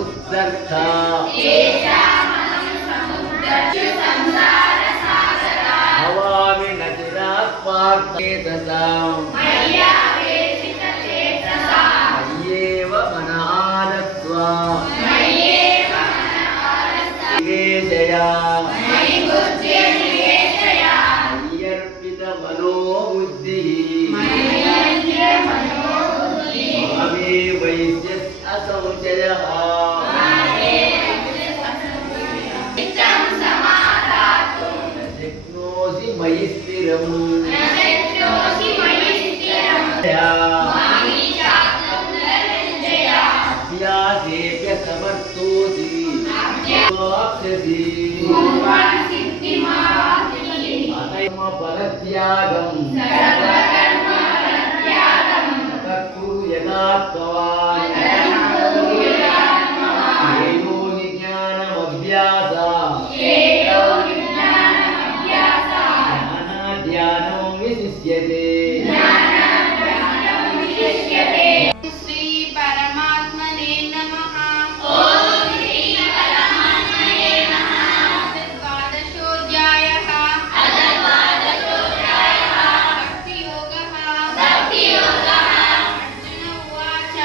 समुद्धर्ता भवामि न चिरात् पार्थेतसाम् मय्येव मन आरत्वा निवेशया मय्यर्पित मनोबुद्धिः मामे वैद्यः असंशयः शक्नोषि मयि स्थिरम् अभ्यासेऽप्य समर्थोऽसि वाप्स्यसि अतः परत्यागम् तत्कुरु यदा त्ववान् येनो ज्ञानाध्यानो विशिष्यते श्री परमात्मने नमः। द्वादशोऽध्यायः भक्तियोगः। अर्जुन उवाच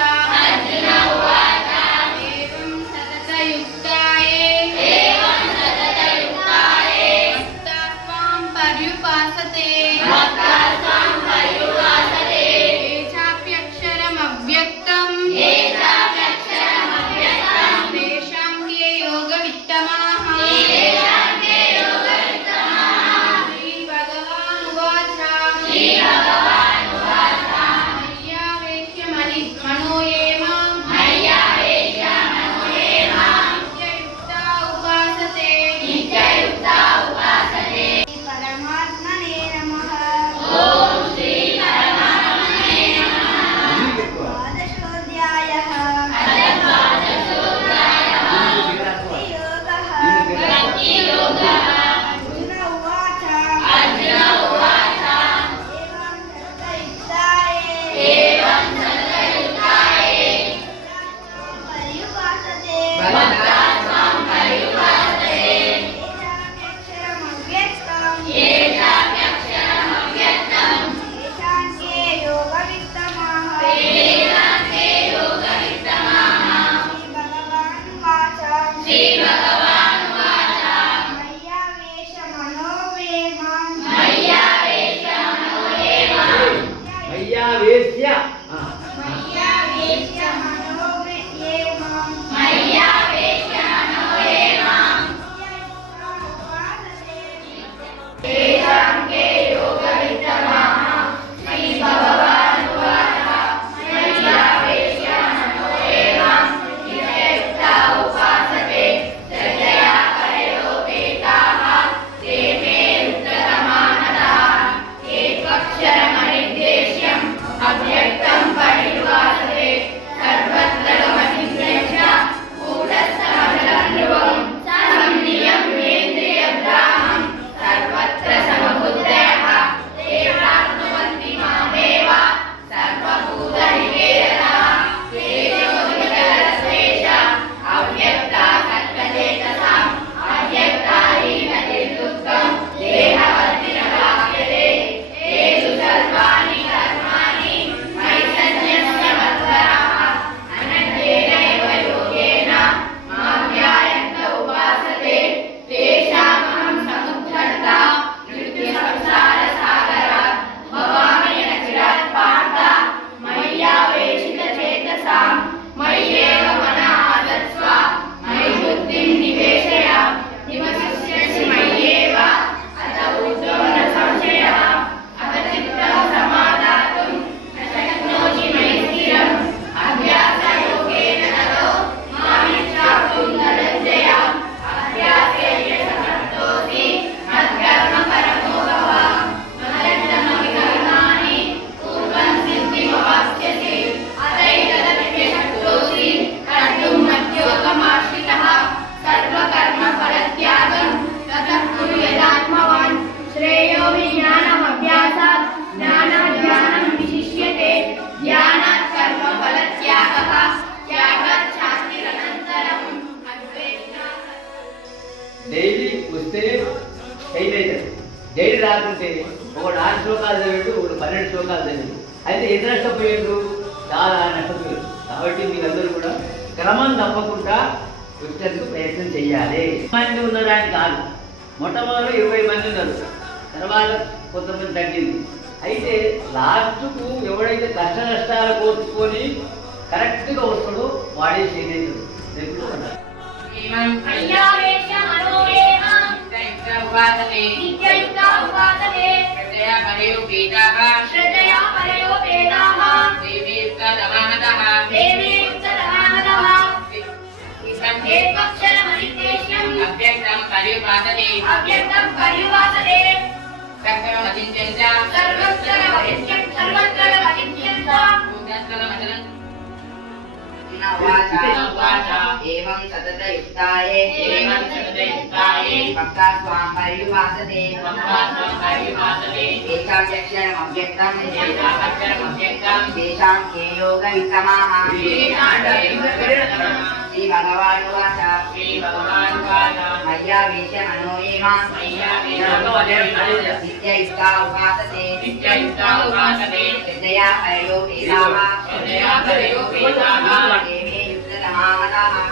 వస్తే ఫెయిల్ అవుతాడు. జైలు రాకుంటే ఒకడు 6 శ్లోకాలు చదివాడు, ఒకడు 12 శ్లోకాలు చదివాడు. అయితే ఎంత నష్టపోయాడు? చాలా నష్టపోయాడు. కాబట్టి మీరందరూ కూడా క్రమం తప్పకుండా వచ్చేందుకు ప్రయత్నం చేయాలి. మంది ఉన్నదాన్ని కాదు, మొట్టమొదటి 20 మంది ఉన్నారు, తర్వాత కొంతమంది తగ్గింది. అయితే లాస్ట్కు ఎవడైతే కష్ట నష్టాలు కోర్చుకొని కరెక్ట్గా వస్తాడో వాడే శ్రీనేతుడు. एवं सतत युक्ताये भक्ता स्वां पर्युपासते तेषां चक्षुरमव्यक्तं तेषां के योगवित्तमाः श्रीभगवानुवाच मय्या वेश्य मनो ये मां नित्ययुक्ता उपासते श्रद्धया परयोपेताः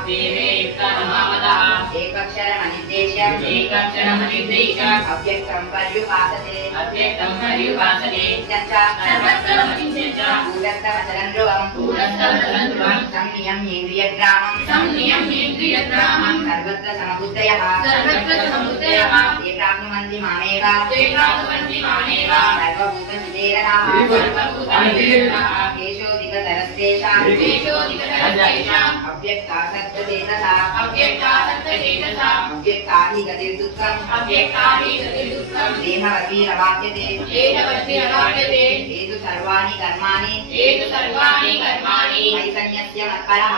देवे युक्ततमामदाः एकक्षरमनिर्देश्यम् अव्यक्तं पर्युपासते भूतस्थमचलं ध्रुवं संनियम्येन्द्रियग्रामं सर्वत्र समबुद्धयः ये प्राप्नुवन्ति मामेव सर्वभूतहितेरताः केशोऽधिकतरस्तेषाम् अव्यक्तासक्तचेतसा अव्यक्ताहि गतिर्दुःखम् देहवती रवाप्यते एतु सर्वाणि कर्माणि ऐसन्यस्य मत्परः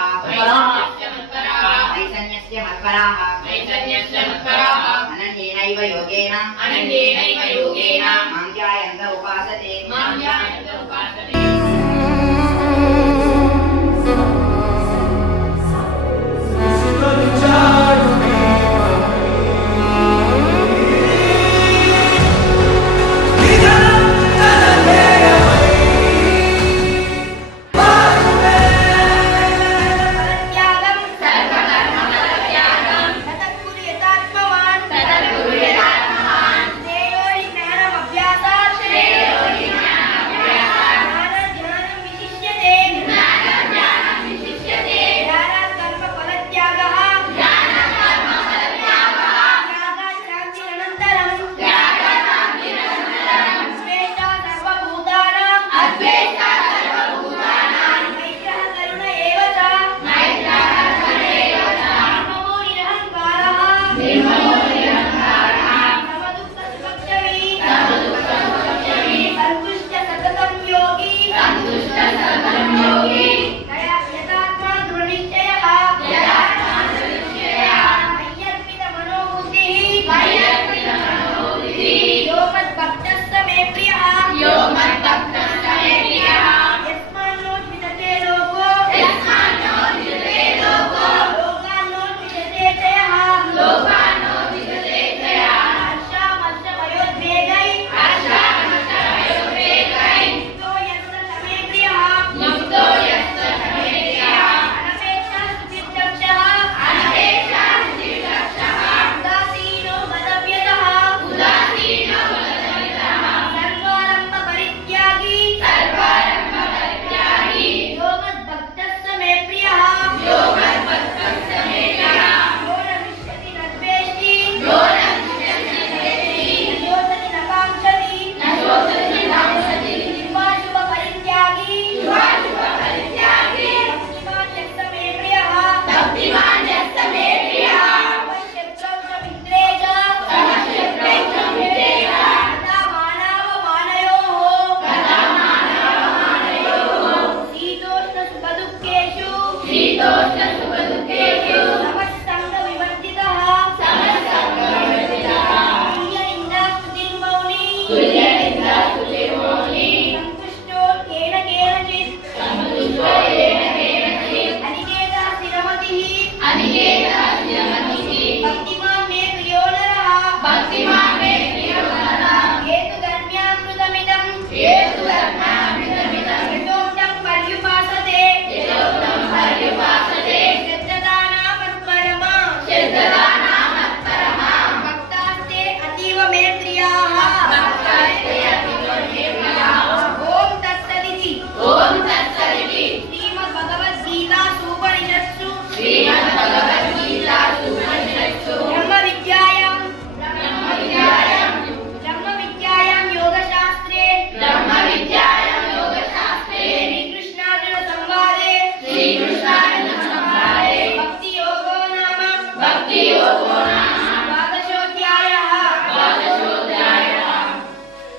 अनन्येनैव योगेन मां ध्यायन्त उपासते శ్రేయోహి జ్ఞానమభ్యాసాత్ బ్రహ్మ విద్యాయాం యోగశాస్త్రే శ్రీకృష్ణార్జున సంవాదే భక్తి యోగో నామ ద్వాదశోధ్యాయః.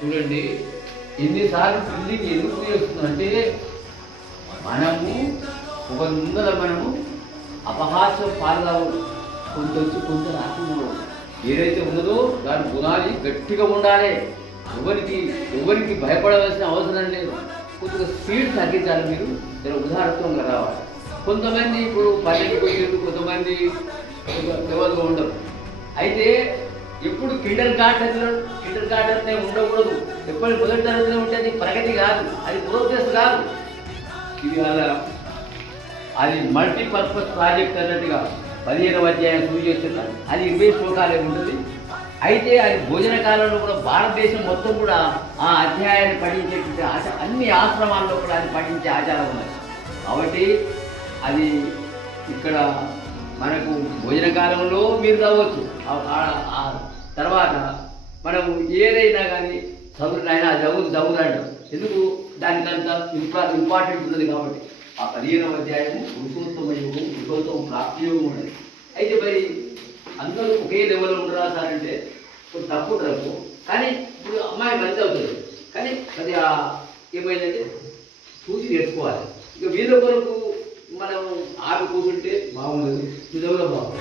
చూడండి ఎన్నిసార్లు పిల్లికి ఎందుకు చేస్తుందంటే మనము ఒక ముందర మనము అపహాస్యం పాల్గొవు కొంత వచ్చి కొంత రాకుండా ఏదైతే ఉన్నదో దాని గుణాలు గట్టిగా ఉండాలి. ఎవరికి భయపడవలసిన అవసరం లేదు. కొద్దిగా స్పీడ్ తగ్గించాలి. మీరు జర ఉదాహరణంగా రావాలి. కొంతమంది ఇప్పుడు పల్లెకి పోయేది, కొంతమంది లెవెల్గా ఉండరు. అయితే ఎప్పుడు కిండర్ గార్డెన్నే ఉండకూడదు. ఎప్పుడు మొదటి తరగతిలో ఉంటే అది ప్రగతి కాదు, అది ప్రోగ్రెస్ కాదు. ఇది అలా అది మల్టీపర్పస్ ప్రాజెక్ట్ అన్నట్టుగా 15వ అధ్యాయం శురు చేస్తున్నారు. అది 20 శ్లోకాలే ఉంటుంది. అయితే అది భోజన కాలంలో కూడా భారతదేశం మొత్తం కూడా ఆ అధ్యాయాన్ని పఠించేటువంటి అన్ని ఆశ్రమాల్లో కూడా అది పఠించే ఆచారం ఉన్నది. కాబట్టి అది ఇక్కడ మనకు భోజన కాలంలో మీరు చదవచ్చు. ఆ తర్వాత మనము ఏదైనా కానీ చదువునైనా చదువు అంటాం. ఎందుకు దానికంత ఇంపార్టెంట్ ఉన్నది కాబట్టి. ఆ 15వ అధ్యాయము పురుషోత్తమ యోగం, పురుషోత్తమ ప్రాప్తి యోగం ఉన్నది. అయితే మరి అందరూ ఒకే లెవెల్లో ఉండరాసారంటే కొంచెం తక్కువ రాకు. కానీ ఇప్పుడు అమ్మాయి మంచి అవుతుంది. కానీ అది ఏమైందంటే చూసి నేర్చుకోవాలి. ఇక వీళ్ళ కొరకు మనం ఆపి కూర్చుంటే బాగుండదు. నిజంగా బాగుంది.